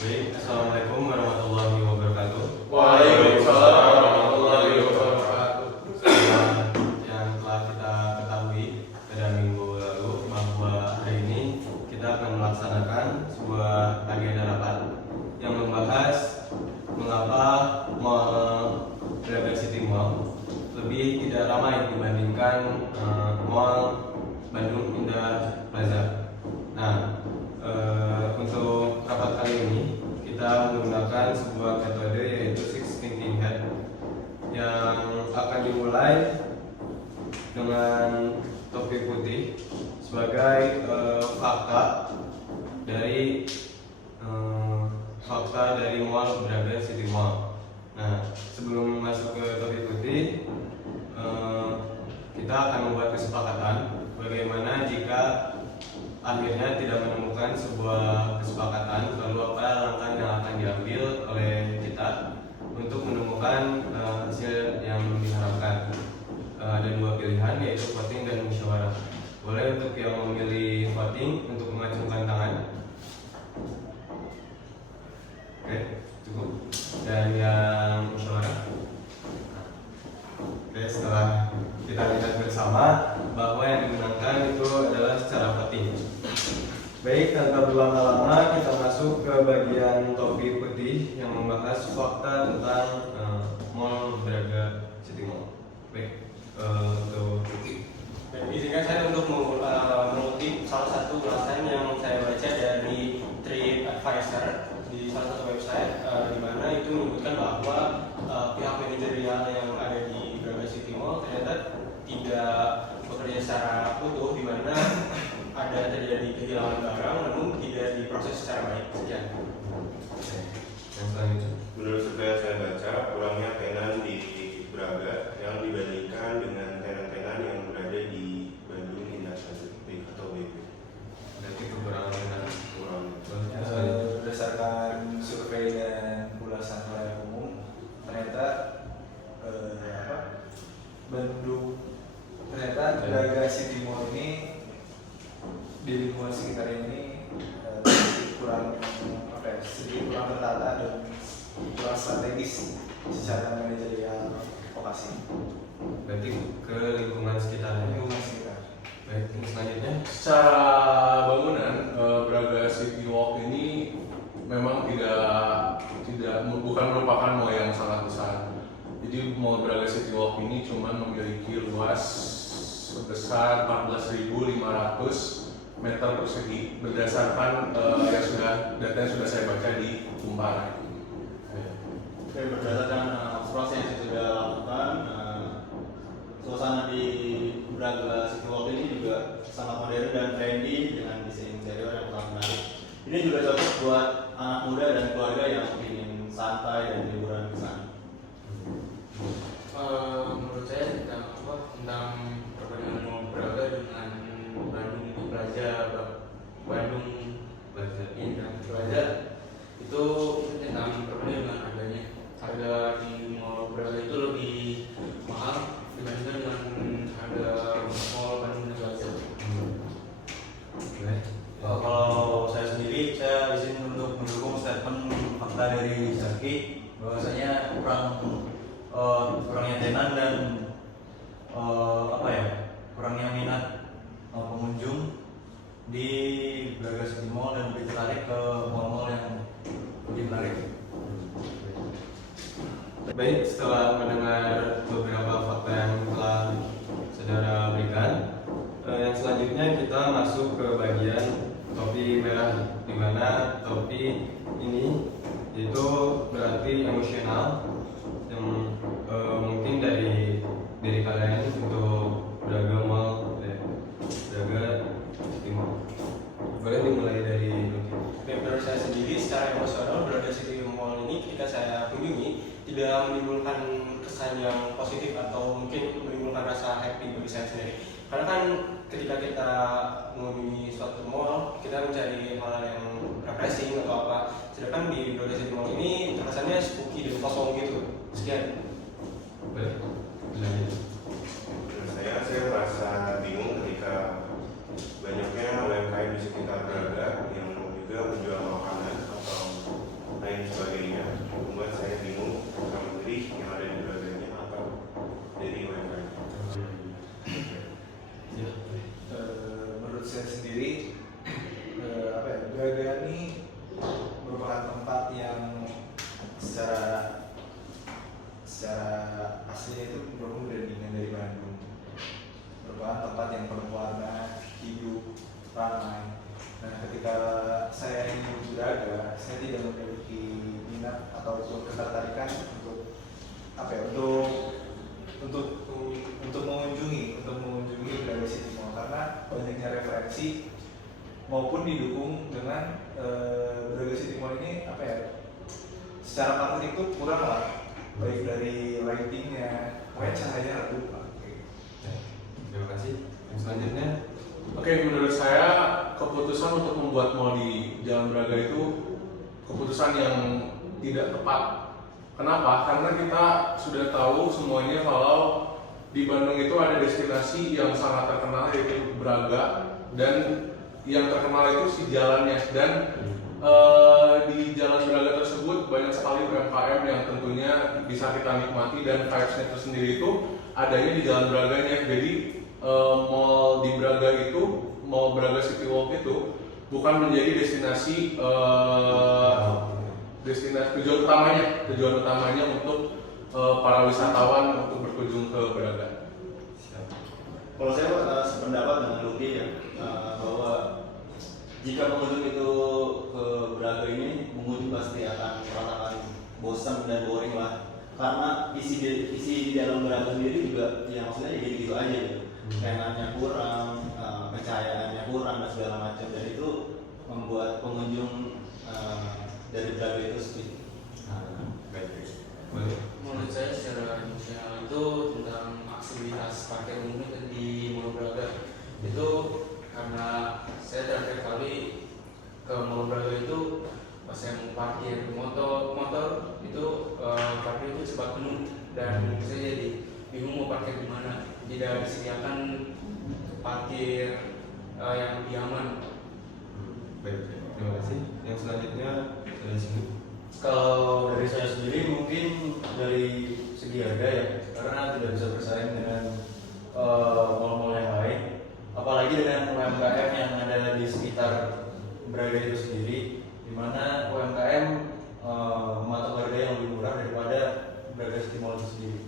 Baik, Assalamualaikum warahmatullahi wabarakatuh. Waalaikumsalam warahmatullahi wabarakatuh. Yang telah kita ketahui pada minggu lalu bahwa hari ini kita akan melaksanakan sebuah agenda rapat yang membahas mengapa Mall Braga City Mall lebih tidak ramai dibandingkan Mall Bandung Indah Plaza. Nah, untuk rapat kali ini kita menggunakan sebuah metode yaitu Six Thinking Hat yang akan dimulai dengan topik putih sebagai fakta dari Mall Braga City Mall. Nah, sebelum masuk ke topik putih, kita akan membuat kesepakatan bagaimana jika akhirnya tidak menemukan sebuah kesepakatan, lalu apa langkah yang akan diambil oleh kita untuk menemukan hasil yang diharapkan. Ada dua pilihan, yaitu voting dan musyawarah. Boleh untuk yang memilih voting untuk mengacungkan tangan. Oke, cukup. Dan yang musyawarah. Oke, setelah kita lihat bersama bahwa yang dimenangkan itu adalah secara voting. Baik, tanpa berlama-lama kita masuk ke bagian topik putih yang membahas fakta tentang Mall Braga City Mall. Baik, untuk Baik, izinkan saya untuk mengutip salah satu ulasan yang saya baca dari TripAdvisor di salah satu website, di mana itu menyebutkan bahwa pihak manajerial yang ada di Braga City Mall ternyata tidak bekerja secara utuh, di mana ada terjadi kehilangan barang namun tidak diproses secara baik. Sekian. yang selanjutnya. Menurut survei yang saya baca, kurangnya tenan di Braga yang dibandingkan dengan tenan-tenan yang berada di Bandung Indah Plaza atau BP. Berarti kekurangan dengan Kurang. Berdasarkan survei dan ulasan halayak umum, ternyata Braga City Mall ini di lingkungan sekitar ini sedikit kurang tertata dan kurang strategis secara manajerial lokasi. berarti ke lingkungan sekitarnya. Lingkungan sekitar. Baik, yang selanjutnya. Secara bangunan, Braga City Walk ini memang bukan merupakan mall yang sangat besar. Jadi Mall Braga City Walk ini cuma memiliki luas sebesar 14.500 meter persegi berdasarkan data yang sudah saya baca di Kumparan. Oke, berdasarkan observasi yang saya sudah lakukan, suasana di Braga City Walk ini juga sangat modern dan trendy dengan desain interior yang sangat menarik. Ini juga cocok buat anak muda dan keluarga yang ingin santai dan liburan ke sana. Menurut saya tentang perbandingan Mall Braga dengan Bandung Indah Plaza itu tentang perbandingan dengan harganya. Harga di Mall Braga itu lebih mahal dibandingkan dengan harga Mall Bandung Indah Plaza. Kalau saya sendiri, saya izin untuk mendukung statement fakta dari Zaki bahwasanya kurangnya tenan dan kurangnya minat pengunjung di Braga City Mall dan lebih tertarik ke mall-mall yang lebih menarik. Baik, setelah mendengar beberapa fakta yang telah saudara berikan, yang selanjutnya kita masuk ke bagian topi merah, di mana topi ini itu berarti emosional yang mungkin dari kalian untuk Braga City Mall. Boleh dimulai dari Lucky. Menurut saya sendiri, secara emosional Braga City Mall ini ketika saya kunjungi tidak menimbulkan kesan yang positif atau mungkin menimbulkan rasa happy bagi saya sendiri. Karena kan ketika kita mengunjungi suatu mall, kita mencari hal yang refreshing atau apa. Sedangkan di Braga City Mall ini terkesannya spooky dan kosong gitu. Sekian. Boleh. Lanjut. Menurut saya merasa bingung ketika banyaknya UMKM di sekitar Braga yang juga menjual makanan atau ketika saya ingin berdagang, saya tidak memiliki minat ataupun ketertarikan untuk apa ya, untuk mengunjungi Braga City Mall karena banyaknya referensi maupun didukung dengan Braga City Mall ini apa ya, secara marketing itu kurang lah, baik dari lightingnya, pokoknya cahaya redup lah. Terima kasih. Yang selanjutnya, Oke, menurut saya keputusan untuk membuat mall di Jalan Braga itu keputusan yang tidak tepat. Kenapa? Karena kita sudah tahu semuanya kalau di Bandung itu ada destinasi yang sangat terkenal yaitu Braga, dan yang terkenal itu si jalannya, dan di Jalan Braga tersebut banyak sekali UMKM yang tentunya bisa kita nikmati, dan vibes-nya tersendiri itu adanya di Jalan Braganya. Jadi mall di Braga itu, mall Braga City Walk itu bukan menjadi destinasi tujuan utamanya untuk para wisatawan untuk berkunjung ke Braga. Kalau saya sependapat dengan Luki ya, bahwa jika pengunjung itu ke Braga ini, pengunjung pasti akan merasakan bosan dan boring lah, karena isi di dalam Braga sendiri juga ya maksudnya gitu aja gitu. Tenannya kurang, pencahayaannya kurang dan segala macam, dan itu membuat pengunjung dari Braga itu sepi. Menurut saya secara emosional itu tentang aksesibilitas parkir umum di Mall Braga itu, karena saya terakhir kali ke Mall Braga itu pas saya mau parkir motor itu parkir itu cepat penuh, dan saya jadi bingung mau parkir di mana, tidak disediakan parkir yang lebih aman. baik, terima kasih. Yang selanjutnya dari sini. Kalau dari saya sendiri mungkin dari segi harga ya, karena tidak bisa bersaing dengan mall-mall yang lain, apalagi dengan UMKM yang ada di sekitar Braga itu sendiri, di mana UMKM mematok harga yang lebih murah daripada Braga City Mall itu sendiri.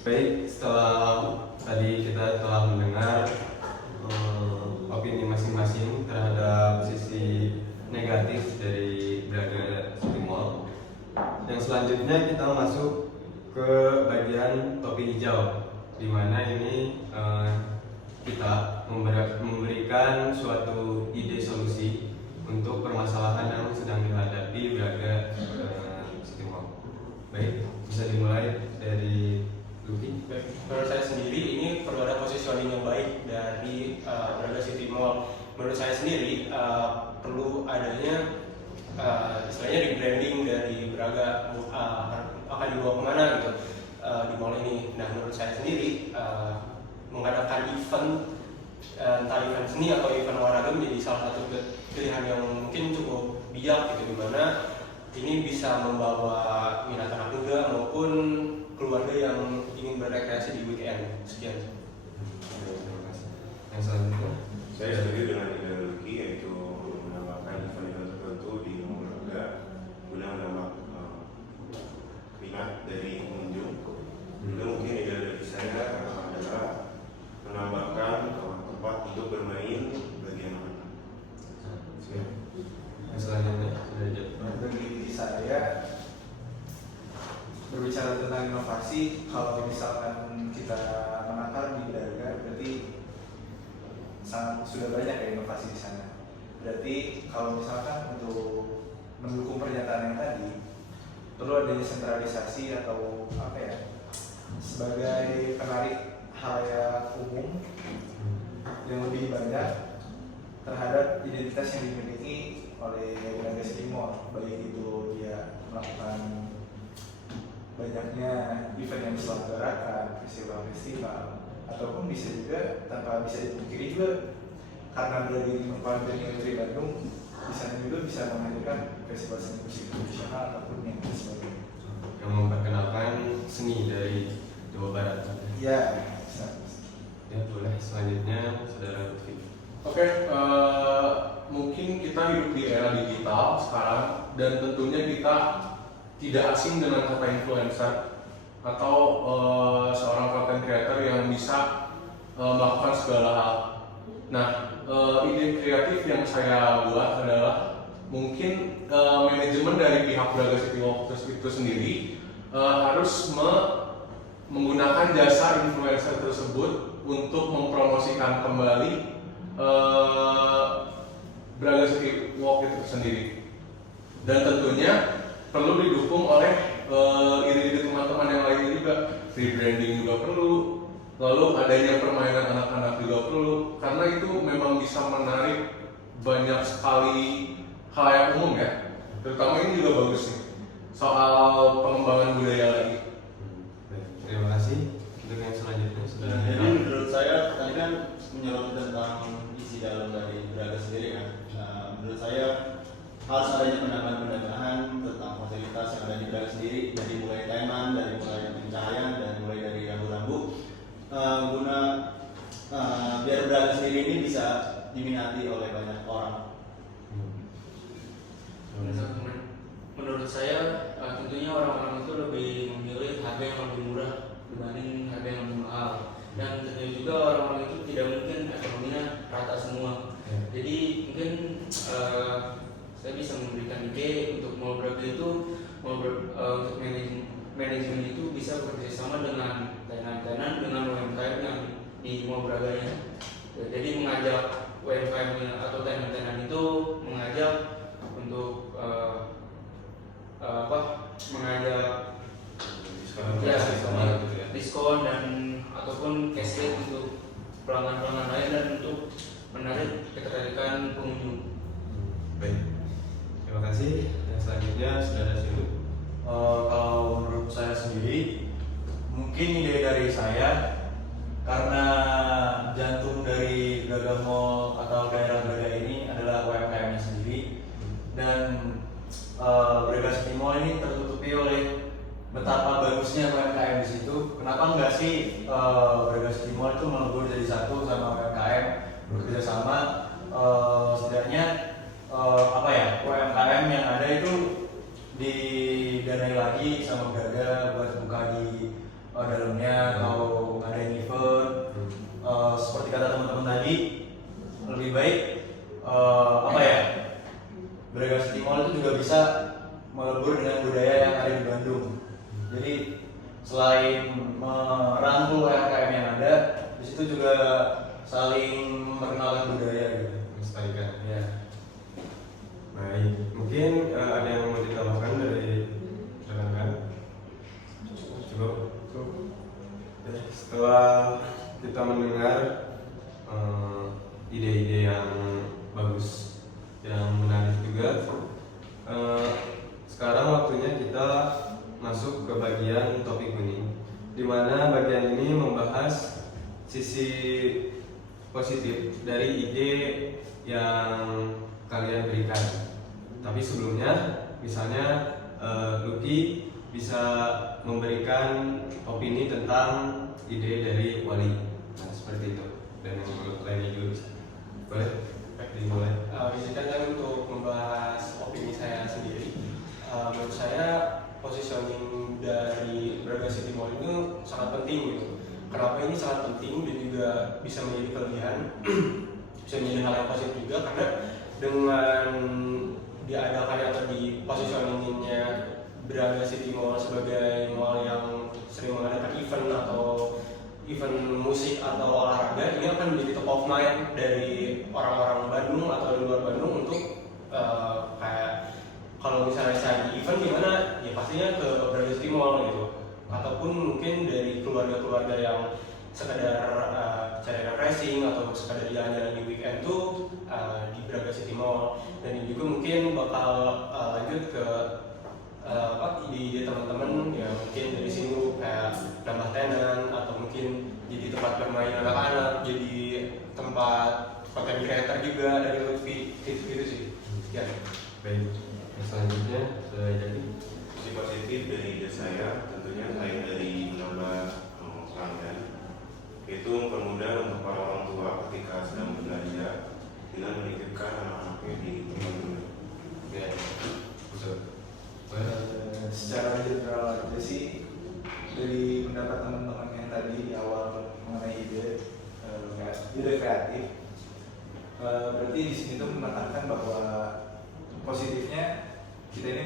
Baik, setelah tadi kita telah mendengar opini masing-masing terhadap sisi negatif dari Braga City Mall. Yang selanjutnya kita masuk ke bagian topi hijau, di mana ini kita memberikan suatu ide solusi untuk permasalahan yang sedang dihadapi Braga City Mall. Baik, bisa dimulai dari Luki. Menurut saya sendiri ini perlu ada positioning yang baik dari Braga City Mall. Menurut saya sendiri perlu adanya istilahnya rebranding dari Braga, akan dibawa kemana gitu di mall ini. Nah, menurut saya sendiri mengadakan event, entah event seni atau event olahraga menjadi salah satu pilihan yang mungkin cukup bijak gitu, dimana ini bisa membawa minat anak muda maupun keluarga yang ingin berrekreasi di weekend. Sekian. Terima kasih. Yang selanjutnya. Saya setuju dengan ide Luki, yaitu menambahkan event-event tertentu di Mall Braga guna menambah minat dari pengunjung. Juga mungkin ide dari saya adalah menambahkan tempat untuk bermain bagi anak-anak. Yang selanjutnya sudah Bagi saya, berbicara tentang inovasi, kalau misalkan kita menakar di Braga, berarti sudah banyak ya inovasi di sana. Berarti kalau misalkan untuk mendukung pernyataan yang tadi, perlu adanya sentralisasi atau apa ya, sebagai penarik halayak umum yang lebih banyak terhadap identitas yang dimiliki oleh Braga City Mall, baik itu dia melakukan banyaknya event yang diselenggarakan, festival, ataupun bisa juga tanpa bisa dipungkiri juga karena berada di merupakan venue negeri Bandung, di sana juga bisa menghadirkan festival seni musik tradisional ataupun yang sebagainya. yang memperkenalkan seni dari Jawa Barat. Ya, bisa. Ya, boleh. Selanjutnya Saudara Lutfi. Oke, mungkin kita hidup di era digital sekarang, dan tentunya kita tidak asing dengan kata influencer atau seorang content creator yang bisa melakukan segala hal. Nah, ide kreatif yang saya buat adalah mungkin manajemen dari pihak Braga City Walk itu sendiri harus menggunakan jasa influencer tersebut untuk mempromosikan kembali Braga City Walk itu sendiri, dan tentunya perlu didukung oleh ide-ide teman-teman yang lainnya juga. Rebranding juga perlu, lalu adanya permainan anak-anak juga perlu, karena itu memang bisa menarik banyak sekali khalayak umum ya. Terutama ini juga bagus nih soal pengembangan budaya lagi. Baik, terima kasih. Untuk yang selanjutnya sudah. Jadi menurut saya tadi kan menyoroti tentang isi dalam dari Braga sendiri kan. Menurut saya harus adanya penambahan-penambahan tentang fasilitas yang ada di Braga sendiri, dari mulai teman, dari mulai pencahayaan, dan mulai dari rambu-rambu, guna biar Braga sendiri ini bisa diminati oleh banyak orang. Menurut saya tentunya orang-orang itu lebih memilih harga yang lebih murah dibanding harga yang lebih mahal, dan tentunya juga orang-orang itu tidak mungkin ekonominya rata semua. Jadi mungkin saya bisa memberikan ide untuk Mall Braga itu untuk manajemen itu bisa bekerjasama dengan tenan-tenan dengan UMKM yang di Mall Braganya. Jadi mengajak UMKM atau tenan-tenan itu mengajak untuk mengajak diskon dan ataupun cashback untuk pelanggan-pelanggan lain, dan untuk menarik ketertarikan pengunjung. Baik, terima kasih. Yang selanjutnya sudah ada Silu. Kalau menurut saya sendiri, mungkin ide dari saya, karena jantung dari Braga Mall atau daerah Braga ini adalah UMKM-nya sendiri, dan Braga City Mall ini tertutupi oleh betapa bagusnya UMKM di situ. Kenapa enggak sih Braga City Mall itu melebur jadi satu sama UMKM, bekerja sama, setidaknya UMKM yang ada itu didanai lagi sama Braga buat buka di dalamnya, atau ngadain event. Seperti kata teman-teman tadi, lebih baik Braga City Mall itu juga bisa melebur dengan budaya yang ada di Bandung. Jadi selain merangkul UMKM yang ada, di situ juga saling memperkenalkan budaya gitu. Melestarikan. Ya. Baik, mungkin ada yang mau ditambahkan dari rekan-rekan? Cukup. Setelah kita mendengar ide-ide yang bagus, yang menarik juga, sekarang waktunya kita masuk ke bagian topik kuning, di mana bagian ini membahas sisi positif dari ide yang kalian berikan. Tapi sebelumnya, misalnya Lucky bisa memberikan opini tentang ide dari Wali. Nah, seperti itu. Dan yang lainnya juga bisa. Boleh? Dimulai. Izinkan saya untuk membahas opini saya sendiri. Menurut saya positioning dari Braga City Mall itu sangat penting gitu. Kenapa ini sangat penting dan juga bisa menjadi kelebihan, bisa menjadi hal yang positif juga, karena dengan diadakan atau di positioningnya Braga City Mall sebagai mall yang sering mengadakan event atau event musik atau olahraga, ini akan menjadi top of mind dari orang-orang Bandung atau di luar Bandung untuk kayak kalau misalnya cari event gimana, ya pastinya ke Braga City Mall gitu. Ataupun mungkin dari keluarga-keluarga yang sekedar cari refreshing atau sekedar jalan-jalan di weekend tuh di Braga City Mall. Dan ini juga mungkin bakal lanjut ke ide-ide teman-teman ya, mungkin dari sini kayak nambah tenan atau mungkin jadi tempat bermain anak-anak, jadi tempat content creator juga dari Lutfi, gitu sih. Ya. Baik. Yang selanjutnya sudah jadi. Sisi positif dari ide saya tentunya selain dari menambah pelanggan, itu mempermudah untuk para orang tua ketika sedang berbelanja dengan menitipkan anak-anaknya di tempat dulu. Ya. Betul. Secara general aja sih, dari pendapat teman-teman yang tadi di awal mengenai ide kreatif, berarti di sini tuh menekankan bahwa positifnya kita ini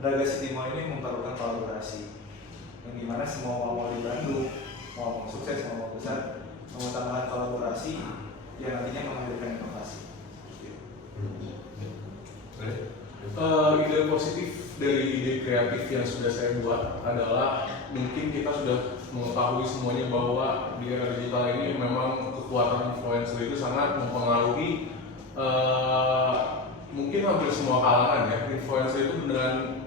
Braga City Mall ini memperlukan kolaborasi, yang dimana semua mall di Bandung, mau sukses mau besar, mengutamakan kolaborasi yang nantinya menghadirkan inovasi. Ide positif dari ide kreatif yang sudah saya buat adalah mungkin kita sudah mengetahui semuanya bahwa di era digital ini memang kekuatan influencer itu sangat mempengaruhi mungkin hampir semua kalangan ya. Influencer itu beneran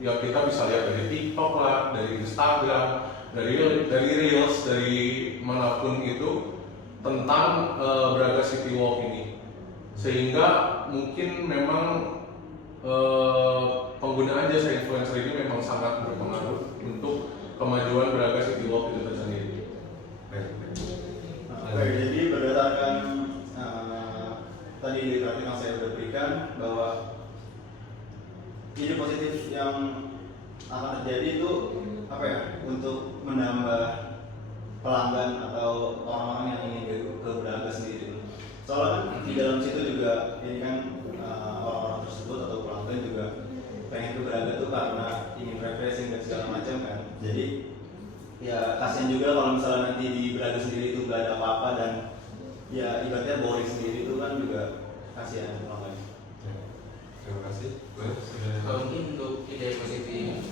ya kita bisa lihat dari TikTok lah, dari Instagram, dari Reels, dari manapun itu tentang Braga City Walk ini, sehingga mungkin memang penggunaan jasa influencer ini memang sangat berpengaruh untuk kemajuan Braga City Walk itu tersendiri. Oke, jadi berdasarkan tadi indikator yang saya sudah berikan bahwa ide positif yang akan terjadi itu apa ya, untuk menambah pelanggan atau orang-orang yang ingin ke Braga sendiri. Soalnya kan di dalam situ juga ini kan orang-orang tersebut atau pelanggan juga pengen ke Braga tuh karena ingin refreshing dan segala macam kan. Jadi ya kasian juga kalau misalnya nanti di Braga sendiri itu gak ada apa-apa dan ya ibaratnya boring sendiri itu kan juga kasian pelanggan. Terima kasih. Mungkin untuk ide positif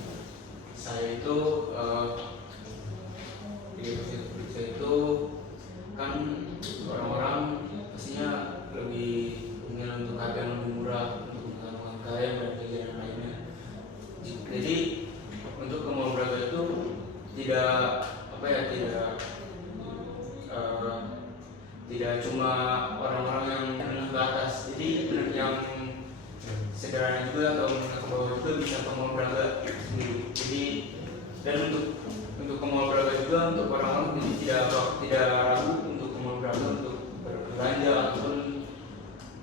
saya itu ide positif saya itu kan orang-orang pastinya lebih ingin untuk harga yang lebih murah untuk menggunakan UMKM dan kegiatan lainnya. Jadi untuk ke Mall Braga itu tidak apa ya, tidak cuma orang-orang yang menengah ke atas, jadi yang sederhana juga atau menengah ke bawah juga bisa ke Mall Braga sendiri. Jadi dan untuk ke Mall Braga juga untuk orang-orang jadi tidak ragu untuk ke Mall Braga untuk berbelanja ataupun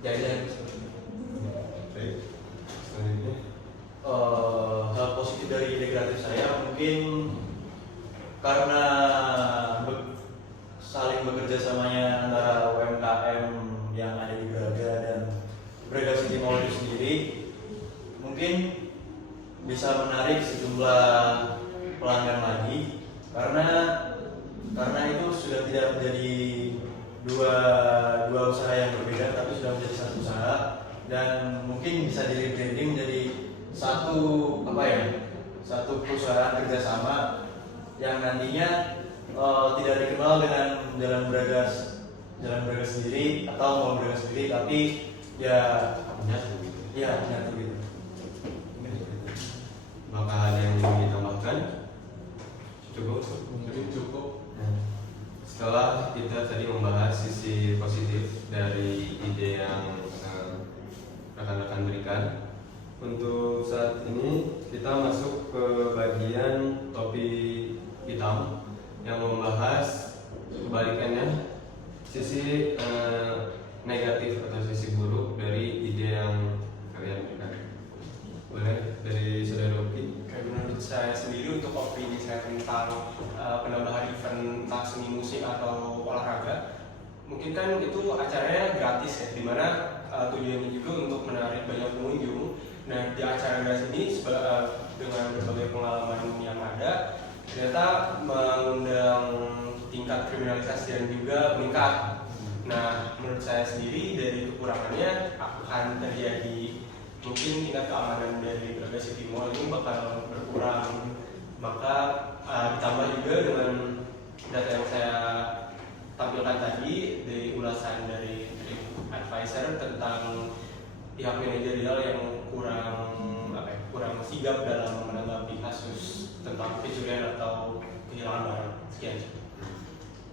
jajan. Baik. Selanjutnya. Hal positif dari ide kreatif saya mungkin karena saling bekerja samanya antara UMKM yang ada di Braga dan Braga City Mall itu sendiri mungkin bisa menarik sejumlah pelanggan lagi karena itu sudah tidak menjadi dua usaha yang berbeda tapi sudah menjadi satu usaha dan mungkin bisa di rebranding menjadi satu perusahaan kerjasama yang nantinya tidak dikenal dengan Jalan Braga sendiri atau Mall Braga sendiri, tapi ya nyatu gitu. Maka ada yang ingin ditambahkan? Cukup? Mungkin cukup. Setelah kita tadi membahas sisi positif dari ide yang rekan-rekan berikan, untuk saat ini kita masuk ke bagian topi hitam yang membahas kebalikannya, sisi negatif atau sisi buruk dari ide yang kalian berikan. Boleh dari saudara Oki? Menurut saya sendiri untuk opini saya tentang penambahan event entah seni musik atau olahraga, mungkin kan itu acaranya gratis ya, dimana tujuannya juga untuk menarik banyak pengunjung. Nah di acara gratis ini dengan berbagai pengalaman yang ada ternyata mengundang tingkat kriminalisasi dan juga meningkat. Nah menurut saya sendiri dari kekurangannya akan terjadi mungkin tingkat keamanan dari Braga City Mall ini bakal berkurang. Maka ditambah juga dengan data yang saya tampilkan tadi dari ulasan dari TripAdvisor tentang pihak manajerial yang kurang sigap dalam menanggapi kasus tentang pencurian atau kehilangan barang. Sekian.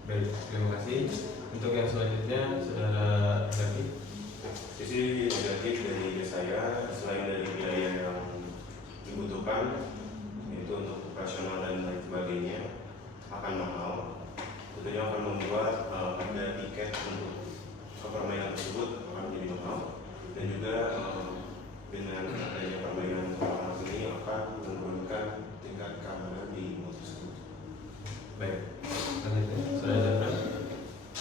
Baik, terima kasih. Untuk yang selanjutnya, saudara Zaki. Sisi negatif dari saya selain dari biaya yang dibutuhkan yaitu untuk operasional dan lain sebagainya akan mahal, tentunya akan membuat harga tiket untuk permainan tersebut akan menjadi mahal dan juga dengan adanya permainan orang ini akan menurunkan tingkat keamanan di mall tersebut. Baik, selanjutnya saudara Zafran.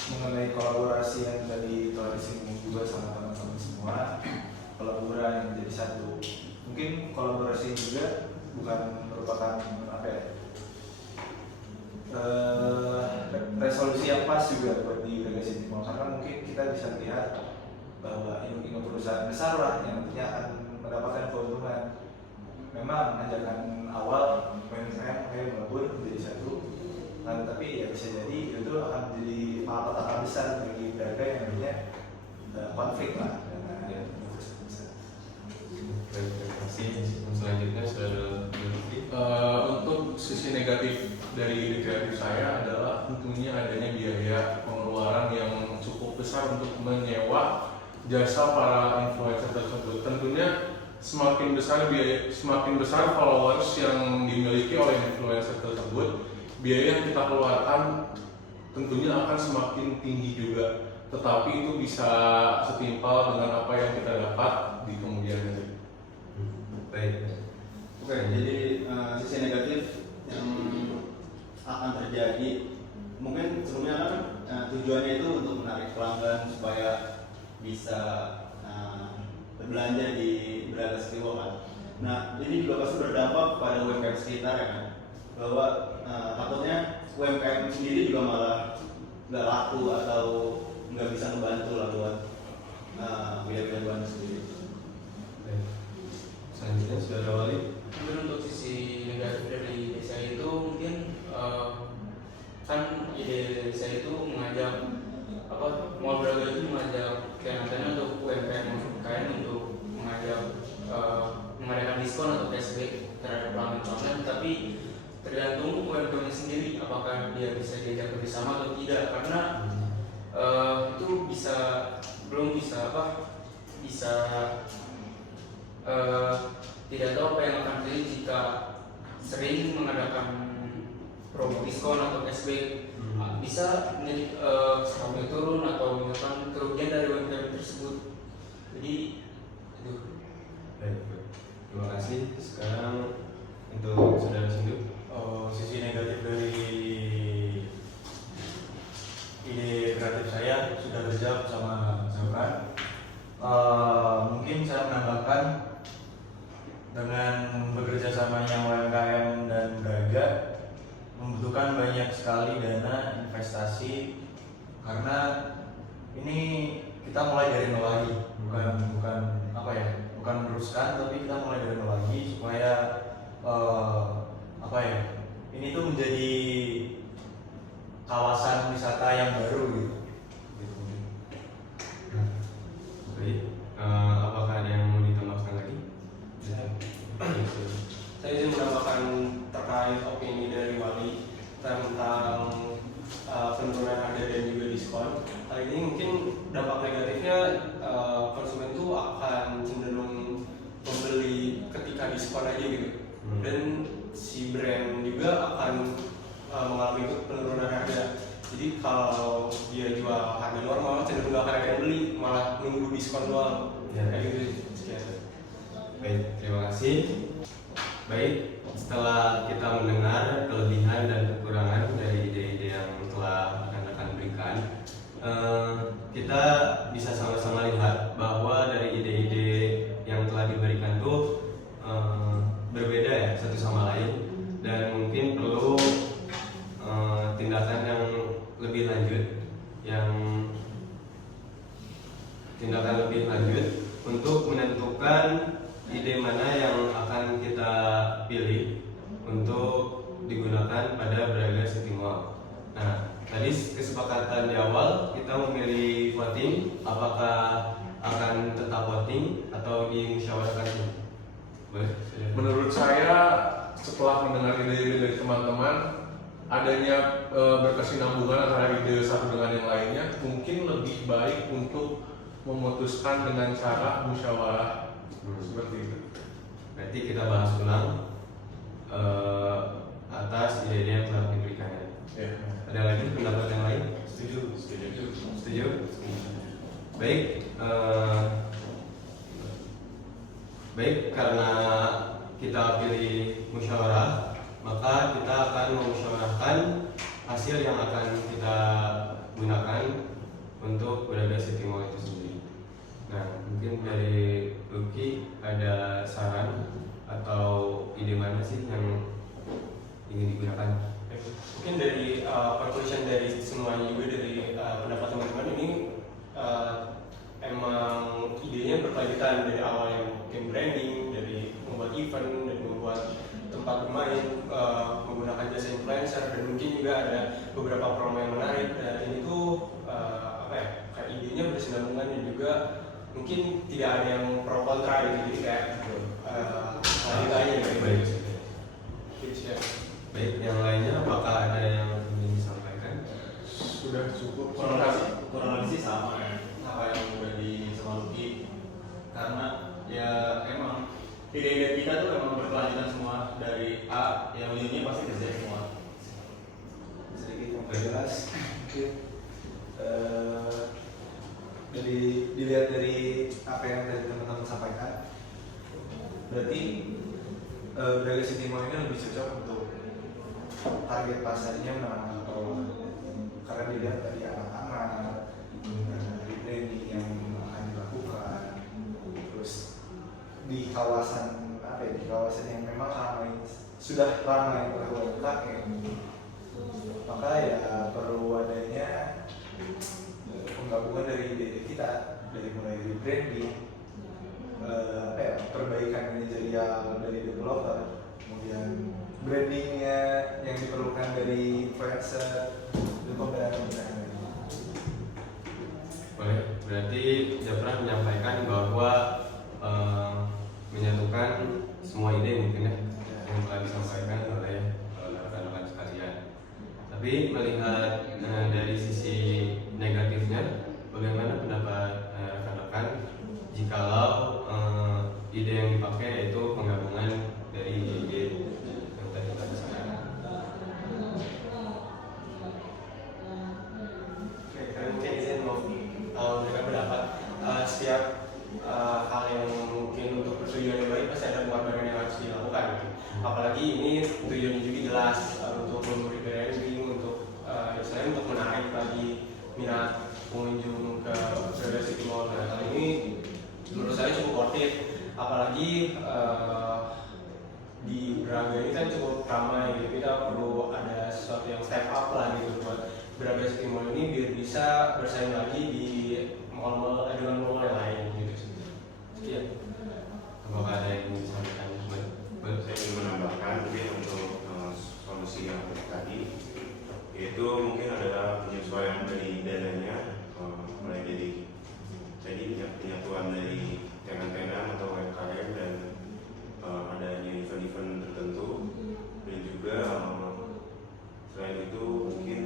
Mengenai kolaborasi yang tadi telah disinggung juga sama teman satu. Mungkin kolaborasi juga bukan merupakan apa ya, resolusi yang pas juga buat di Braga City Mall, karena mungkin kita bisa lihat bahwa induk-induk perusahaan besar lah yang nantinya akan mendapatkan keuntungan. Memang ajakan awal UMKM melebur menjadi satu, tapi ya bisa jadi itu akan menjadi malapetaka besar bagi Braga yang nantinya konflik lah dengan induk perusahaan besar. Terima kasih. Selanjutnya saudara Lutfi. Untuk sisi negatif dari ide kreatif saya adalah tentunya adanya biaya pengeluaran yang cukup besar untuk menyewa jasa para influencer tersebut. Tentunya semakin besar followers yang dimiliki oleh influencer tersebut, biaya yang kita keluarkan tentunya akan semakin tinggi juga. Tetapi itu bisa setimpal dengan apa yang kita dapat di kemudian hari. Baik. Oke, jadi sisi negatif yang akan terjadi mungkin sebelumnya kan tujuannya itu untuk menarik pelanggan supaya bisa berbelanja di Braga City Walk kan. Nah, ini juga pasti berdampak pada UMKM sekitar ya kan, bahwa takutnya UMKM sendiri juga malah nggak laku atau nggak bisa membantu lah buat wilayah Bandung sendiri. Baik. Selanjutnya saudara Wali. Mungkin untuk sisi negatif dari desa itu mungkin kan ide saya itu mengajak Mall Braga itu mengajak kegiatannya untuk UMKM untuk mengajak mengadakan diskon atau cashback terhadap pelanggan, tapi tergantung UMKM sendiri apakah dia bisa diajak bersama atau tidak, karena itu belum bisa tidak tahu apa yang akan terjadi jika sering mengadakan promo diskon atau cashback, bisa menjadi sampai turun atau menyebabkan kerugian dari UMKM tersebut. Jadi itu. Baik. Terima kasih. Sekarang untuk saudara Sindu. Sisi negatif dari ide kreatif saya sudah terjawab sama Zafran. Mungkin saya menambahkan, dengan bekerja samanya UMKM dan Braga membutuhkan banyak sekali dana investasi, karena ini kita mulai dari nol lagi, bukan meneruskan, tapi kita mulai dari nol lagi supaya ini tuh menjadi kawasan wisata yang baru gitu. Baik. Apakah ada yang mau ditambahkan lagi? Saya ingin menambahkan terkait opini dari Wali tentang penurunan harga dan juga diskon. Hal ini mungkin dampak negatifnya konsumen itu akan cenderung membeli ketika diskon aja gitu, dan si brand juga akan mengalami penurunan harga. Jadi kalau dia jual harga normal cenderung nggak akan ada yang beli, malah nunggu diskon doang. Kayak gitu. Sekian. Baik, terima kasih. Baik, setelah kita mendengar kelebihan dan kekurangan dari ide-ide yang telah rekan-rekan berikan, kita bisa sama-sama lihat bahwa dari ide-ide yang telah diberikan tuh berbeda ya satu sama lain, dan mungkin perlu tindakan yang lebih lanjut untuk menentukan ide mana yang akan kita pilih untuk digunakan pada Braga City Mall. Nah, tadi kesepakatan di awal kita memilih voting, apakah akan tetap voting atau dimusyawarahkan? Menurut saya, setelah mendengar ide-ide dari teman-teman, adanya berkesinambungan antara ide satu dengan yang lainnya, mungkin lebih baik untuk memutuskan dengan cara musyawarah seperti itu. Berarti kita bahas ulang atas ide-ide yang telah diberikan. Ya. Ada lagi pendapat yang lain? Setuju? Baik. Baik, karena kita pilih musyawarah, maka kita akan memusyawarahkan hasil yang akan kita gunakan untuk Braga City Mall itu sendiri. Nah, mungkin dari Lucky ada saran atau ide mana sih yang ingin digunakan? Mungkin dari conclusion dari semuanya juga dari pendapat teman-teman ini emang idenya berkelanjutan dari awal yang bikin branding, dari membuat event, dari membuat tempat bermain, menggunakan jasa influencer, dan mungkin juga ada beberapa promo yang menarik. Dan ini tuh kayak idenya berkesinambungan dan juga mungkin tidak ada yang pro kontra gitu, jadi kayak lanjutannya gitu. Baik. Tips ya. Baik, yang lainnya apakah ada yang ingin disampaikan? Sudah cukup. kurang lebih sih sama ya apa yang udah di sama Lucky, karena ya emang ide-ide kita tuh emang berkelanjutan semua dari A yang ujungnya pasti ke Z semua. Sedikit memperjelas mungkin dilihat dari apa yang tadi teman-teman sampaikan, berarti Braga City Mall ini lebih cocok untuk target pasarnya menengah ke bawah, karena dilihat dari anak-anak, dari branding yang akan dilakukan, terus di kawasan di kawasan yang memang sudah ramai oleh UMKM, maka ya perlu adanya penggabungan dari ide kita, dari mulai dari branding, perbaikan manajerial dari developer, kemudian brandingnya yang diperlukan dari influencer, dan pembinaan. Boleh, berarti Japra menyampaikan bahwa menyatukan semua ide mungkin ya yang telah disampaikan oleh rekan-rekan sekalian. Tapi melihat dari sisi negatifnya, bagaimana pendapat rekan-rekan jikalau ide yang dipakai yaitu penggabungan dari ide yang tadi kita sampaikan? Oke, mungkin izin mau memberikan pendapat. Setiap hal yang mungkin untuk tujuan yang baik pasti ada pengorbanan yang harus dilakukan. Apalagi ini tujuannya juga jelas untuk memberi branding, untuk istilahnya untuk menarik lagi minat pengunjung ke Braga City Mall. Nah, hal ini menurut saya cukup worth it. Apalagi di Braga ini kan cukup ramai gitu. Kita perlu ada sesuatu yang step up lah gitu buat Braga City Mall ini biar bisa bersaing lagi di mall-mall dengan mall yang lain gitu. Sekian. Apakah ada yang ingin disampaikan? Saya ingin menambahkan mungkin untuk solusi yang tadi, yaitu mungkin adalah penyesuaian dari dananya, mulai dari penyatuan dari tenan-tenan atau UMKM dan adanya event-event tertentu, dan juga selain itu mungkin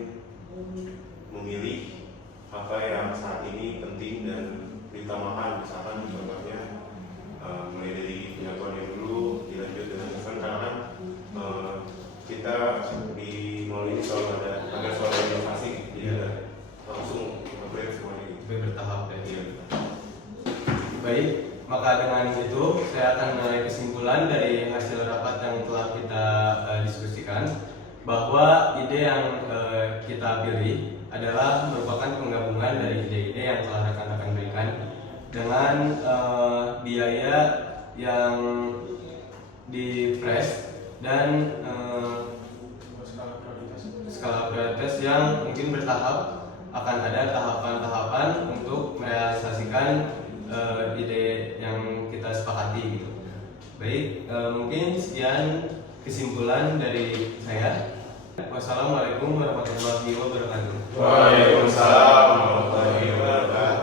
memilih apa yang saat ini penting dan ditambahkan, misalkan contohnya mulai dari penyatuan yang dulu dilanjut dengan event, karena kan kita di mall ini selalu ada selalu inovasi, jadi ada langsung upgrade semuanya gitu. Bertahap ya. Iya. Baik, maka dengan itu saya akan menarik kesimpulan dari hasil rapat yang telah kita diskusikan, bahwa ide yang kita pilih adalah merupakan penggabungan dari ide-ide yang telah rekan-rekan berikan dengan biaya yang di fresh dan skala prioritas yang mungkin bertahap. Akan ada tahapan-tahapan untuk merealisasikan ide yang kita sepakati gitu. Baik, mungkin sekian kesimpulan dari saya. Wassalamualaikum warahmatullahi wabarakatuh. Waalaikumsalam warahmatullahi wabarakatuh.